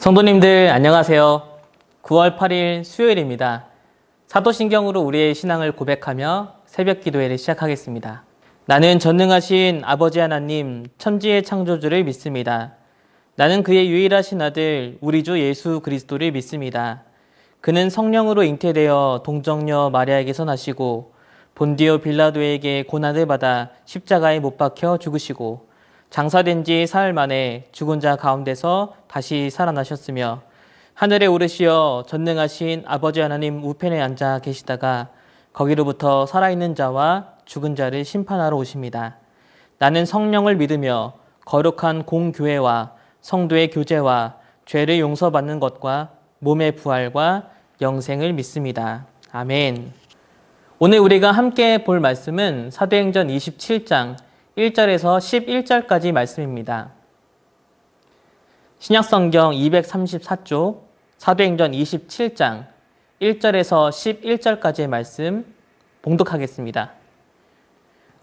성도님들 안녕하세요. 9월 8일 수요일입니다. 사도신경으로 우리의 신앙을 고백하며 새벽 기도회를 시작하겠습니다. 나는 전능하신 아버지 하나님 천지의 창조주를 믿습니다. 나는 그의 유일하신 아들 우리 주 예수 그리스도를 믿습니다. 그는 성령으로 잉태되어 동정녀 마리아에게서 나시고 본디오 빌라도에게 고난을 받아 십자가에 못 박혀 죽으시고 장사된 지 사흘 만에 죽은 자 가운데서 다시 살아나셨으며 하늘에 오르시어 전능하신 아버지 하나님 우편에 앉아 계시다가 거기로부터 살아있는 자와 죽은 자를 심판하러 오십니다. 나는 성령을 믿으며 거룩한 공교회와 성도의 교제와 죄를 용서받는 것과 몸의 부활과 영생을 믿습니다. 아멘. 오늘 우리가 함께 볼 말씀은 사도행전 27장 1절에서 11절까지 말씀입니다. 신약성경 234쪽 사도행전 27장 1절에서 11절까지의 말씀 봉독하겠습니다.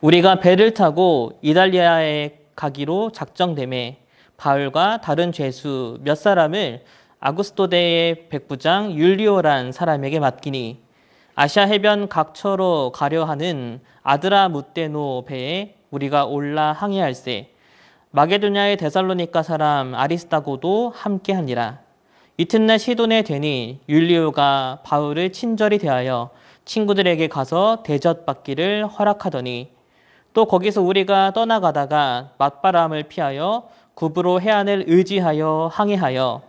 우리가 배를 타고 이달리아에 가기로 작정되매 바울과 다른 죄수 몇 사람을 아구스토대의 백부장 율리오란 사람에게 맡기니 아시아 해변 각처로 가려 하는 아드라무떼노 배에 우리가 올라 항해할세 마게도냐의 데살로니가 사람 아리스다고도 함께하니라. 이튿날 시돈에 되니 율리오가 바울을 친절히 대하여 친구들에게 가서 대접받기를 허락하더니 또 거기서 우리가 떠나가다가 맞바람을 피하여 구브로 해안을 의지하여 항해하여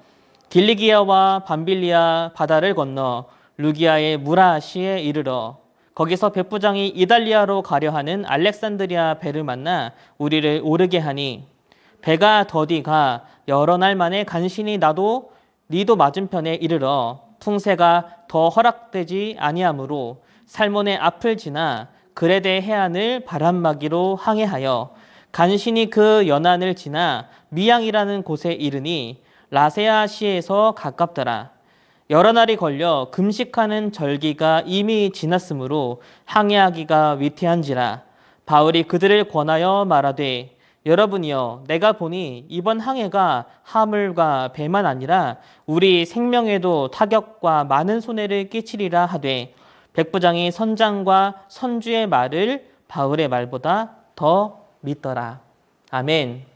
길리기아와 밤빌리아 바다를 건너 루기아의 무라시에 이르러 거기서 백부장이 이달리아로 가려 하는 알렉산드리아 배를 만나 우리를 오르게 하니 배가 더디가 여러 날 만에 간신히 나도 니도 맞은편에 이르러 풍세가 더 허락되지 아니하므로 살몬의 앞을 지나 그레데 해안을 바람막이로 항해하여 간신히 그 연안을 지나 미양이라는 곳에 이르니 라세아시에서 가깝더라. 여러 날이 걸려 금식하는 절기가 이미 지났으므로 항해하기가 위태한지라. 바울이 그들을 권하여 말하되 여러분이여 내가 보니 이번 항해가 화물과 배만 아니라 우리 생명에도 타격과 많은 손해를 끼치리라 하되 백부장이 선장과 선주의 말을 바울의 말보다 더 믿더라. 아멘.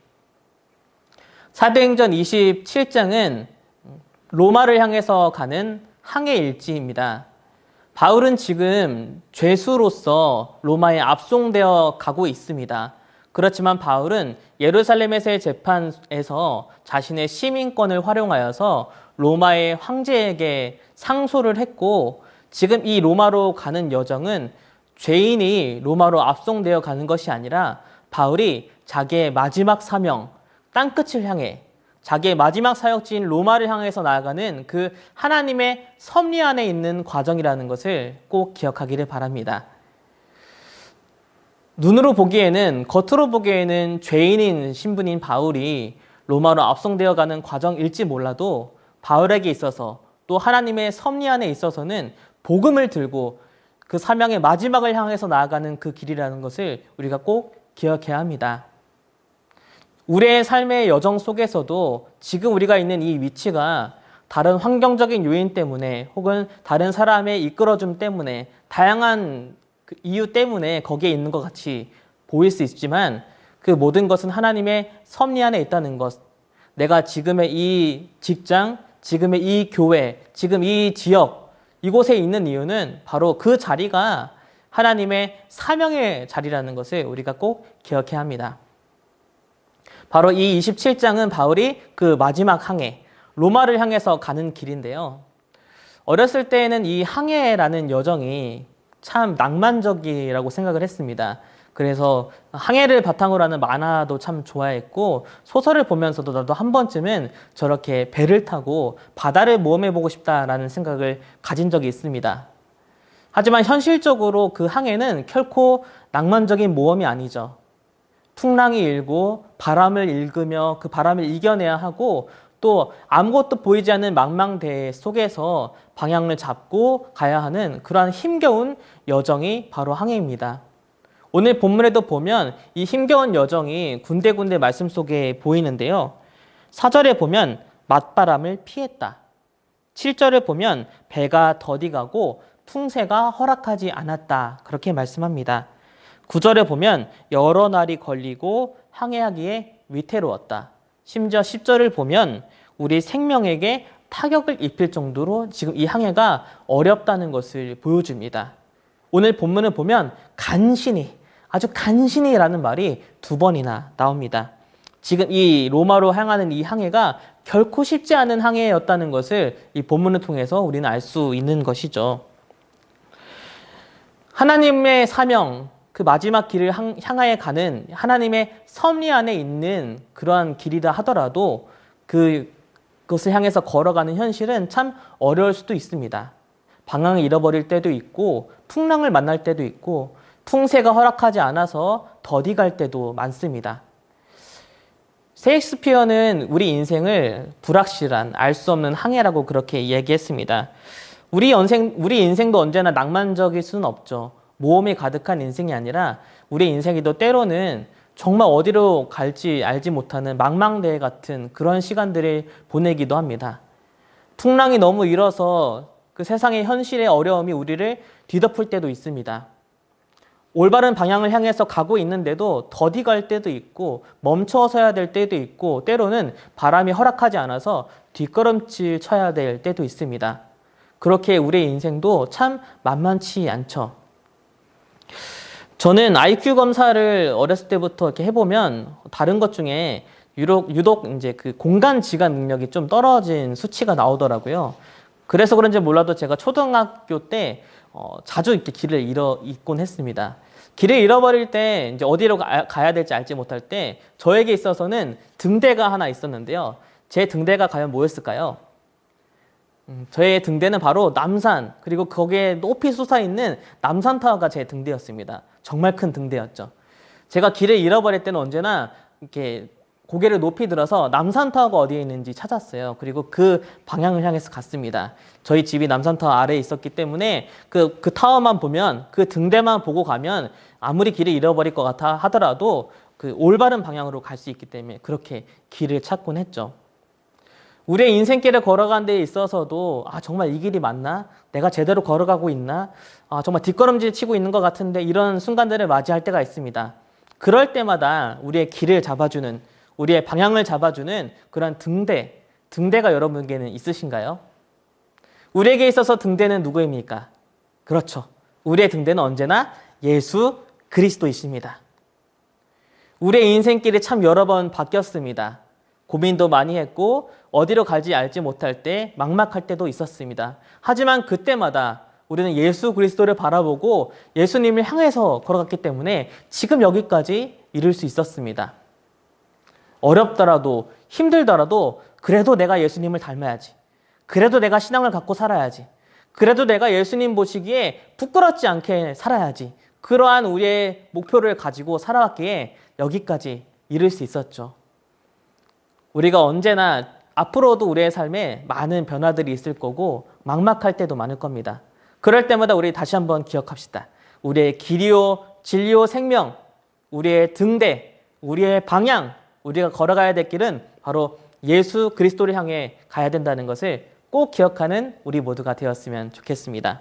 사도행전 27장은 로마를 향해서 가는 항해 일지입니다. 바울은 지금 죄수로서 로마에 압송되어 가고 있습니다. 그렇지만 바울은 예루살렘에서의 재판에서 자신의 시민권을 활용하여서 로마의 황제에게 상소를 했고 지금 이 로마로 가는 여정은 죄인이 로마로 압송되어 가는 것이 아니라 바울이 자기의 마지막 사명, 땅끝을 향해 자기의 마지막 사역지인 로마를 향해서 나아가는 그 하나님의 섭리 안에 있는 과정이라는 것을 꼭 기억하기를 바랍니다. 눈으로 보기에는, 겉으로 보기에는 죄인인 신분인 바울이 로마로 압송되어 가는 과정일지 몰라도 바울에게 있어서 또 하나님의 섭리 안에 있어서는 복음을 들고 그 사명의 마지막을 향해서 나아가는 그 길이라는 것을 우리가 꼭 기억해야 합니다. 우리의 삶의 여정 속에서도 지금 우리가 있는 이 위치가 다른 환경적인 요인 때문에 혹은 다른 사람의 이끌어줌 때문에 다양한 그 이유 때문에 거기에 있는 것 같이 보일 수 있지만 그 모든 것은 하나님의 섭리 안에 있다는 것. 내가 지금의 이 직장, 지금의 이 교회, 지금 이 지역, 이곳에 있는 이유는 바로 그 자리가 하나님의 사명의 자리라는 것을 우리가 꼭 기억해야 합니다. 바로 이 27장은 바울이 그 마지막 항해, 로마를 향해서 가는 길인데요. 어렸을 때에는 이 항해라는 여정이 참 낭만적이라고 생각을 했습니다. 그래서 항해를 바탕으로 하는 만화도 참 좋아했고 소설을 보면서도 나도 한 번쯤은 저렇게 배를 타고 바다를 모험해보고 싶다라는 생각을 가진 적이 있습니다. 하지만 현실적으로 그 항해는 결코 낭만적인 모험이 아니죠. 풍랑이 일고 바람을 일으며 그 바람을 이겨내야 하고 또 아무것도 보이지 않는 망망대해 속에서 방향을 잡고 가야 하는 그러한 힘겨운 여정이 바로 항해입니다. 오늘 본문에도 보면 이 힘겨운 여정이 군데군데 말씀 속에 보이는데요. 4절에 보면 맞바람을 피했다. 7절을 보면 배가 더디가고 풍세가 허락하지 않았다. 그렇게 말씀합니다. 9절에 보면 여러 날이 걸리고 항해하기에 위태로웠다. 심지어 10절을 보면 우리 생명에게 타격을 입힐 정도로 지금 이 항해가 어렵다는 것을 보여줍니다. 오늘 본문을 보면 간신히, 아주 간신히라는 말이 2번이나 나옵니다. 지금 이 로마로 향하는 이 항해가 결코 쉽지 않은 항해였다는 것을 이 본문을 통해서 우리는 알 수 있는 것이죠. 하나님의 사명, 그 마지막 길을 향하여 가는 하나님의 섭리 안에 있는 그러한 길이다 하더라도 그것을 향해서 걸어가는 현실은 참 어려울 수도 있습니다. 방향을 잃어버릴 때도 있고 풍랑을 만날 때도 있고 풍세가 허락하지 않아서 더디 갈 때도 많습니다. 셰익스피어는 우리 인생을 불확실한, 알 수 없는 항해라고 그렇게 얘기했습니다. 우리 인생도 언제나 낭만적일 수는 없죠. 모험이 가득한 인생이 아니라 우리 인생에도 때로는 정말 어디로 갈지 알지 못하는 망망대해 같은 그런 시간들을 보내기도 합니다. 풍랑이 너무 일어서 그 세상의 현실의 어려움이 우리를 뒤덮을 때도 있습니다. 올바른 방향을 향해서 가고 있는데도 더디 갈 때도 있고 멈춰서야 될 때도 있고 때로는 바람이 허락하지 않아서 뒷걸음질 쳐야 될 때도 있습니다. 그렇게 우리의 인생도 참 만만치 않죠. 저는 IQ 검사를 어렸을 때부터 이렇게 해보면 다른 것 중에 유독 이제 그 공간 지각 능력이 좀 떨어진 수치가 나오더라고요. 그래서 그런지 몰라도 제가 초등학교 때 자주 이렇게 길을 잃곤 했습니다. 길을 잃어버릴 때 이제 어디로 가야 될지 알지 못할 때 저에게 있어서는 등대가 하나 있었는데요. 제 등대가 과연 뭐였을까요? 저의 등대는 바로 남산, 그리고 거기에 높이 솟아있는 남산타워가 제 등대였습니다. 정말 큰 등대였죠. 제가 길을 잃어버릴 때는 언제나 이렇게 고개를 높이 들어서 남산타워가 어디에 있는지 찾았어요. 그리고 그 방향을 향해서 갔습니다. 저희 집이 남산타워 아래에 있었기 때문에 그 타워만 보면, 그 등대만 보고 가면 아무리 길을 잃어버릴 것 같아 하더라도 그 올바른 방향으로 갈 수 있기 때문에 그렇게 길을 찾곤 했죠. 우리의 인생길을 걸어가는 데 있어서도 정말 이 길이 맞나? 내가 제대로 걸어가고 있나? 정말 뒷걸음질 치고 있는 것 같은데 이런 순간들을 맞이할 때가 있습니다. 그럴 때마다 우리의 길을 잡아주는, 우리의 방향을 잡아주는 그런 등대가 여러분에게는 있으신가요? 우리에게 있어서 등대는 누구입니까? 그렇죠. 우리의 등대는 언제나 예수 그리스도이십니다. 우리의 인생길이 참 여러 번 바뀌었습니다. 고민도 많이 했고 어디로 갈지 알지 못할 때 막막할 때도 있었습니다. 하지만 그때마다 우리는 예수 그리스도를 바라보고 예수님을 향해서 걸어갔기 때문에 지금 여기까지 이룰 수 있었습니다. 어렵더라도 힘들더라도 그래도 내가 예수님을 닮아야지. 그래도 내가 신앙을 갖고 살아야지. 그래도 내가 예수님 보시기에 부끄럽지 않게 살아야지. 그러한 우리의 목표를 가지고 살아왔기에 여기까지 이룰 수 있었죠. 우리가 언제나 앞으로도 우리의 삶에 많은 변화들이 있을 거고 막막할 때도 많을 겁니다. 그럴 때마다 우리 다시 한번 기억합시다. 우리의 길이요, 진리요, 생명, 우리의 등대, 우리의 방향, 우리가 걸어가야 될 길은 바로 예수 그리스도를 향해 가야 된다는 것을 꼭 기억하는 우리 모두가 되었으면 좋겠습니다.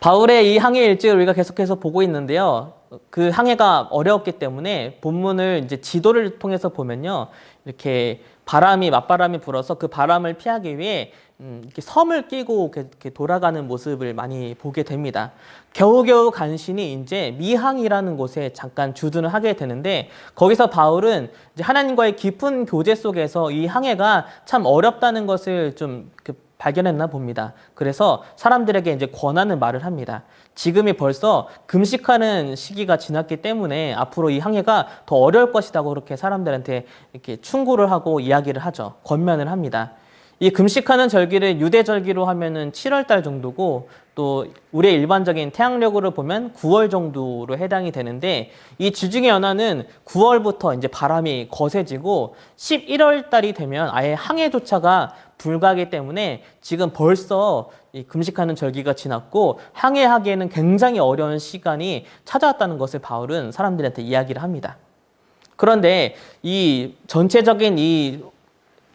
바울의 이 항해 일지를 우리가 계속해서 보고 있는데요. 그 항해가 어려웠기 때문에 본문을 이제 지도를 통해서 보면요. 이렇게 맞바람이 불어서 그 바람을 피하기 위해 이렇게 섬을 끼고 이렇게 돌아가는 모습을 많이 보게 됩니다. 겨우겨우 간신히 이제 미항이라는 곳에 잠깐 주둔을 하게 되는데 거기서 바울은 이제 하나님과의 깊은 교제 속에서 이 항해가 참 어렵다는 것을 좀 발견했나 봅니다. 그래서 사람들에게 이제 권하는 말을 합니다. 지금이 벌써 금식하는 시기가 지났기 때문에 앞으로 이 항해가 더 어려울 것이라고 그렇게 사람들한테 이렇게 충고를 하고 이야기를 하죠. 권면을 합니다. 이 금식하는 절기를 유대 절기로 하면은 7월 달 정도고 또 우리의 일반적인 태양력으로 보면 9월 정도로 해당이 되는데 이 주중의 연화는 9월부터 이제 바람이 거세지고 11월 달이 되면 아예 항해조차가 불가하기 때문에 지금 벌써 이 금식하는 절기가 지났고 항해하기에는 굉장히 어려운 시간이 찾아왔다는 것을 바울은 사람들한테 이야기를 합니다. 그런데 이 전체적인 이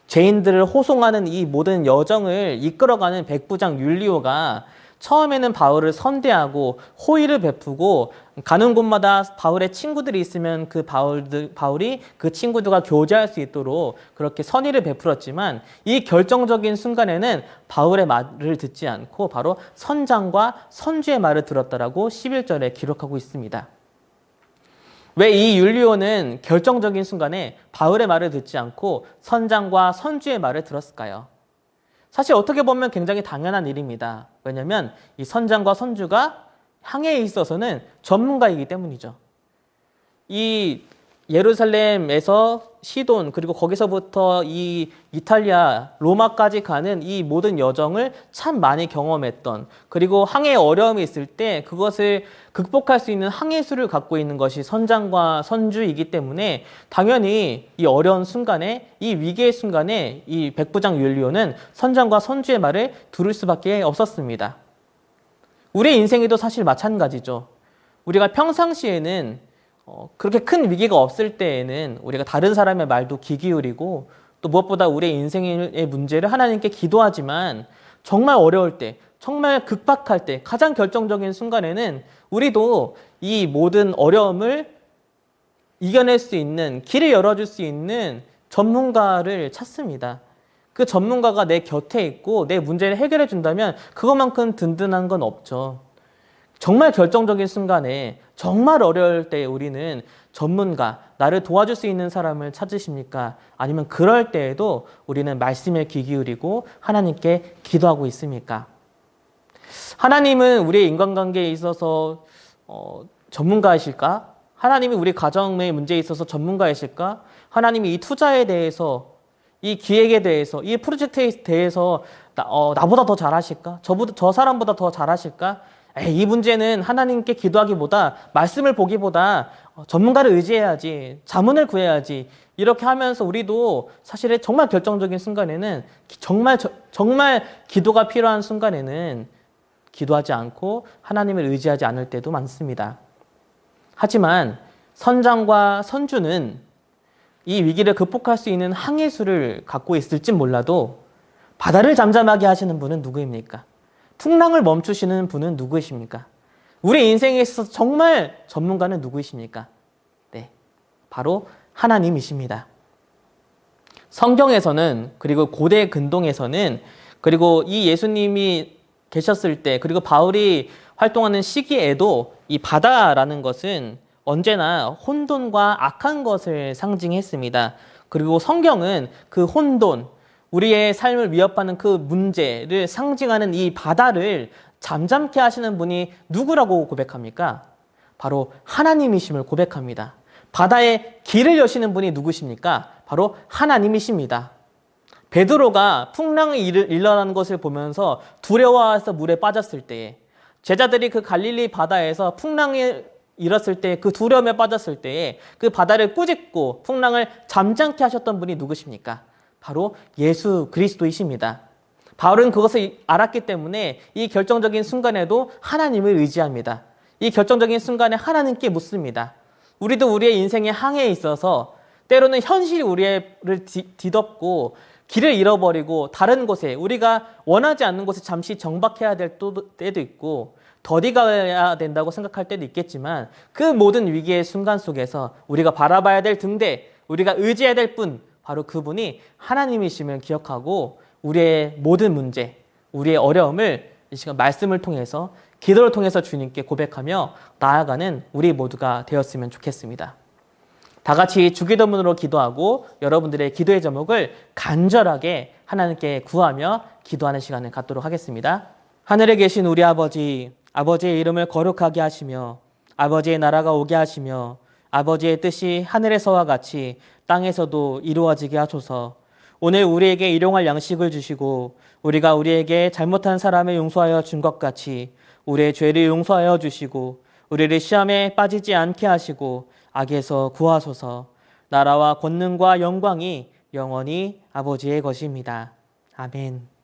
죄인들을 호송하는 이 모든 여정을 이끌어가는 백부장 율리오가 처음에는 바울을 선대하고 호의를 베푸고 가는 곳마다 바울의 친구들이 있으면 그 바울이 그 친구들과 교제할 수 있도록 그렇게 선의를 베풀었지만 이 결정적인 순간에는 바울의 말을 듣지 않고 바로 선장과 선주의 말을 들었다라고 11절에 기록하고 있습니다. 왜 이 율리오는 결정적인 순간에 바울의 말을 듣지 않고 선장과 선주의 말을 들었을까요? 사실 어떻게 보면 굉장히 당연한 일입니다. 왜냐하면 이 선장과 선주가 항해에 있어서는 전문가이기 때문이죠. 이 예루살렘에서 시돈 그리고 거기서부터 이 이탈리아 로마까지 가는 이 모든 여정을 참 많이 경험했던, 그리고 항해에 어려움이 있을 때 그것을 극복할 수 있는 항해술을 갖고 있는 것이 선장과 선주이기 때문에 당연히 이 어려운 순간에, 이 위기의 순간에 이 백부장 율리오는 선장과 선주의 말을 들을 수밖에 없었습니다. 우리의 인생에도 사실 마찬가지죠. 우리가 평상시에는 그렇게 큰 위기가 없을 때에는 우리가 다른 사람의 말도 귀 기울이고 또 무엇보다 우리의 인생의 문제를 하나님께 기도하지만 정말 어려울 때, 정말 급박할 때, 가장 결정적인 순간에는 우리도 이 모든 어려움을 이겨낼 수 있는, 길을 열어줄 수 있는 전문가를 찾습니다. 그 전문가가 내 곁에 있고 내 문제를 해결해 준다면 그것만큼 든든한 건 없죠. 정말 결정적인 순간에, 정말 어려울 때 우리는 전문가, 나를 도와줄 수 있는 사람을 찾으십니까? 아니면 그럴 때에도 우리는 말씀에 귀 기울이고 하나님께 기도하고 있습니까? 하나님은 우리의 인간관계에 있어서 전문가이실까? 하나님이 우리 가정의 문제에 있어서 전문가이실까? 하나님이 이 투자에 대해서, 이 기획에 대해서, 이 프로젝트에 대해서 나보다 더 잘하실까? 저 사람보다 더 잘하실까? 이 문제는 하나님께 기도하기보다, 말씀을 보기보다 전문가를 의지해야지, 자문을 구해야지, 이렇게 하면서 우리도 사실은 정말 결정적인 순간에는, 정말 기도가 필요한 순간에는 기도하지 않고 하나님을 의지하지 않을 때도 많습니다. 하지만 선장과 선주는 이 위기를 극복할 수 있는 항해술을 갖고 있을지 몰라도 바다를 잠잠하게 하시는 분은 누구입니까? 풍랑을 멈추시는 분은 누구이십니까? 우리 인생에 있어서 정말 전문가는 누구이십니까? 네, 바로 하나님이십니다. 성경에서는, 그리고 고대 근동에서는, 그리고 이 예수님이 계셨을 때, 그리고 바울이 활동하는 시기에도 이 바다라는 것은 언제나 혼돈과 악한 것을 상징했습니다. 그리고 성경은 그 혼돈, 우리의 삶을 위협하는 그 문제를 상징하는 이 바다를 잠잠케 하시는 분이 누구라고 고백합니까? 바로 하나님이심을 고백합니다. 바다의 길을 여시는 분이 누구십니까? 바로 하나님이십니다. 베드로가 풍랑이 일어나는 것을 보면서 두려워해서 물에 빠졌을 때에, 제자들이 그 갈릴리 바다에서 풍랑이 일었을 때, 그 두려움에 빠졌을 때에 그 바다를 꾸짖고 풍랑을 잠잠케 하셨던 분이 누구십니까? 바로 예수 그리스도이십니다. 바울은 그것을 알았기 때문에 이 결정적인 순간에도 하나님을 의지합니다. 이 결정적인 순간에 하나님께 묻습니다. 우리도 우리의 인생의 항해에 있어서 때로는 현실이 우리를 뒤덮고 길을 잃어버리고 다른 곳에, 우리가 원하지 않는 곳에 잠시 정박해야 될 때도 있고 더디 가야 된다고 생각할 때도 있겠지만, 그 모든 위기의 순간 속에서 우리가 바라봐야 될 등대, 우리가 의지해야 될 분, 바로 그분이 하나님이심을 기억하고 우리의 모든 문제, 우리의 어려움을 이 시간 말씀을 통해서, 기도를 통해서 주님께 고백하며 나아가는 우리 모두가 되었으면 좋겠습니다. 다 같이 주기도문으로 기도하고 여러분들의 기도의 제목을 간절하게 하나님께 구하며 기도하는 시간을 갖도록 하겠습니다. 하늘에 계신 우리 아버지, 아버지의 이름을 거룩하게 하시며 아버지의 나라가 오게 하시며 아버지의 뜻이 하늘에서와 같이 땅에서도 이루어지게 하소서. 오늘 우리에게 일용할 양식을 주시고 우리가 우리에게 잘못한 사람을 용서하여 준 것 같이 우리의 죄를 용서하여 주시고 우리를 시험에 빠지지 않게 하시고 악에서 구하소서. 나라와 권능과 영광이 영원히 아버지의 것입니다. 아멘.